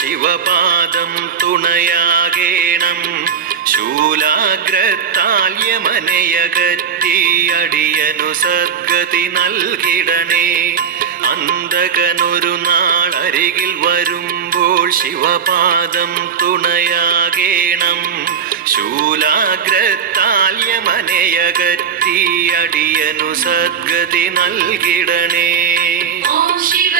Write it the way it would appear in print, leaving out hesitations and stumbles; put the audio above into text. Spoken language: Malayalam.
ശിവപാദം തുണയാകേണം. ശൂലാഗ്രത്താൽ യമനയകറ്റി അടിയനു സദ്ഗതി നൽകിടണേ. അന്തകനൊരു നാൾ അരികിൽ വരുമ്പോൾ ശിവപാദം തുണയാകേണം. ശൂലാഗ്രത്താൽ യമനയകറ്റി അടിയനു സദ്ഗതി നൽകിടണേ. ഓം ശിവ